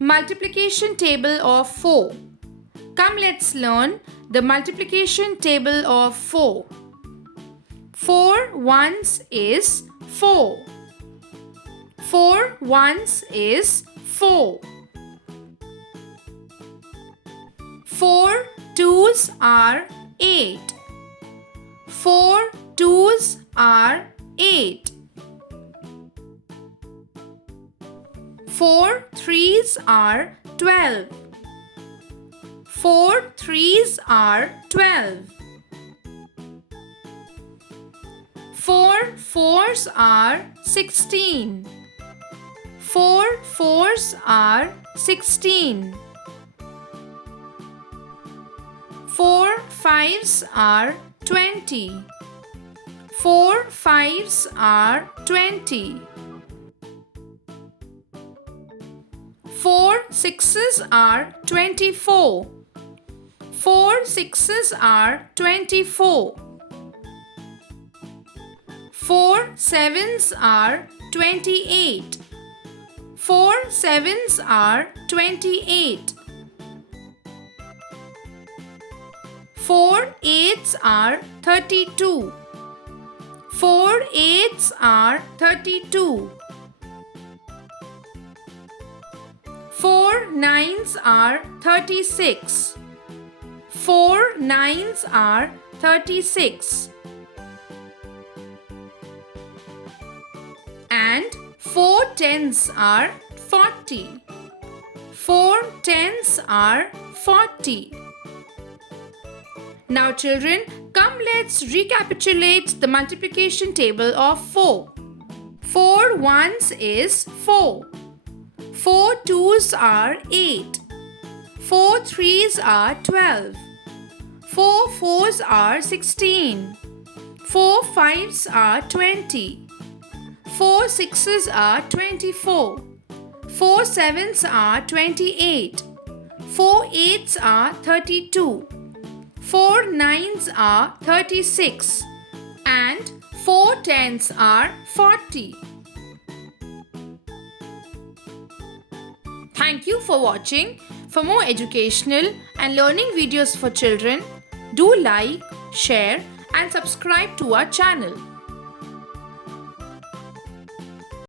Multiplication table of 4. Come, let's learn the multiplication table of 4. 4 ones is 4. 4 ones is 4. 4 twos are 8. 4 twos are 8. 4 threes are 12. 4 threes are 12. 4 fours are 16. 4 fours are 16. 4 fives are 20. 4 fives are 20. 4 sixes are 24. 4 sixes are 24. 4 sevens are 28. 4 sevens are 28. 4 eights are 32. 4 eights are 32. 4 nines are 36. 4 nines are 36. And 4 tens are 40. 4 tens are 40. Now children, come let's recapitulate the multiplication table of 4. 4 ones is 4. 4 twos are 8. 4 threes are 12. 4 fours are 16. 4 fives are 20. 4 sixes are 24. 4 sevens are 28. 4 eights are 32. 4 nines are 36. And 4 tens are 40. Thank you for watching. For more educational and learning videos for children, do like, share and subscribe to our channel.